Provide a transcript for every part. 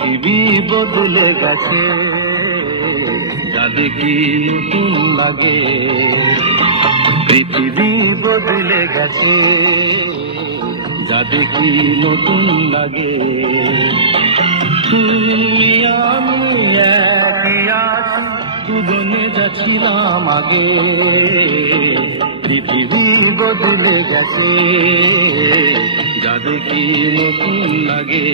পৃথিবী বদলে গেছে, যা দেখি নতুন লাগে। পৃথিবী বদলে গেছে, যা দেখি নতুন লাগে। তুমি আমি একই আছি, দুজনে যাচ্ছিলাম আগে। পৃথিবী বদলে গেছে, যা দেখি নতুন লাগে।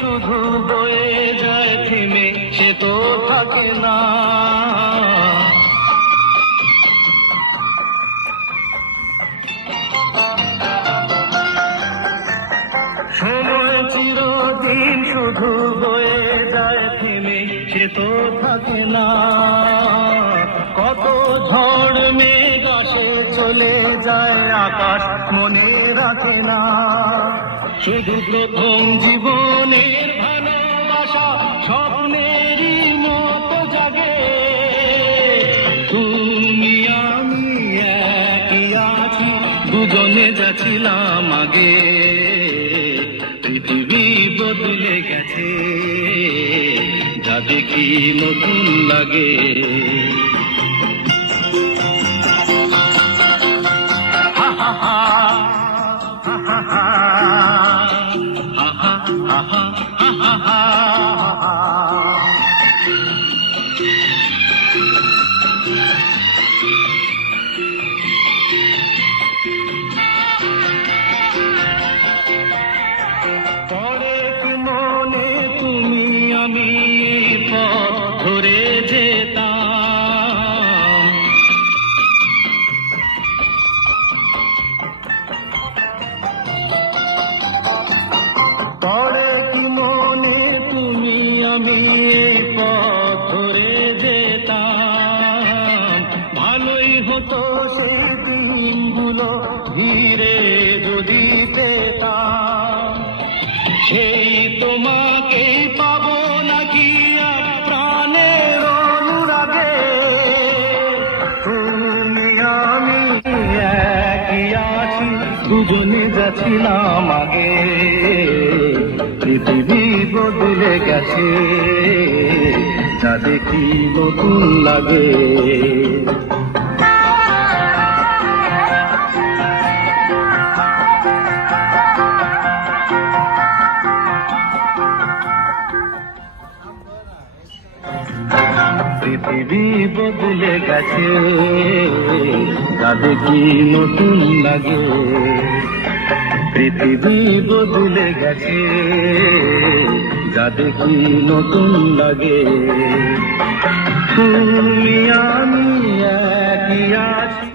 শুধু বয়ে যায় থেমে, সে তো থাকে না। সময় চিরদিন শুধু বয়ে যায় থেমে, সে তো থাকে না। কত ঝড় মেঘ আসে চলে যায়, আকাশ মনে রাখে না। শুধু প্রথম জীবনের ভালোবাসা স্বপ্নেরই মতো জাগে। তুমি আমি একই আছি, দুজনে যাচ্ছিলাম আগে। পৃথিবী বদলে গেছে, যা দেখি নতুন লাগে। হা হা হা হা হা হা পরে মনে তুমি আমি পথ ধরে যেতাম। পরে কি মনে তুমি আমি পথ ধরে যেতাম। ভালোই হতো সেই দিনগুলো ঘিরে যদি পেতাম। সেই তোমাকেই পাবো নাকি আর প্রাণের অনুরাগে। তুমি আমি একই আছি, দুজনে যাচ্ছিলাম আগে। পৃথিবী বদলে গেছে, যা দেখি নতুন লাগে। পৃথিবী বদলে গেছে, যা দেখি নতুন লাগে। পৃথিবী বদলে গেছে, যা দেখি নতুন লাগে। তুমি আমি একই আছি।